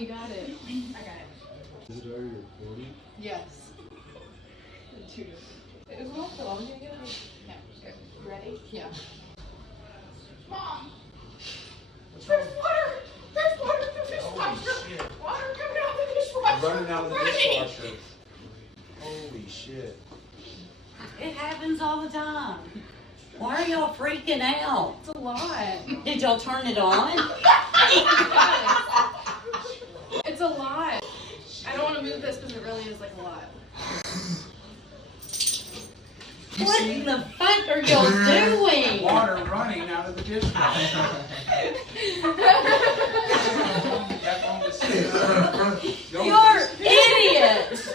you got it. I got it. Is it already recording? Yes. Two. It was not so long. Did you get it? No. Okay. You ready? Yeah. Mom! What's There's water! There's water in the dishwasher! shit. Water coming out of the dishwasher! Running out of the dishwasher. Holy shit. It happens all the time. Why are y'all freaking out? It's a lot. Did y'all turn it on? It's a lot. I don't want to move this because it really is like a lot. What in the fuck are y'all doing? Water running out of the dishwasher. That one was You're idiots.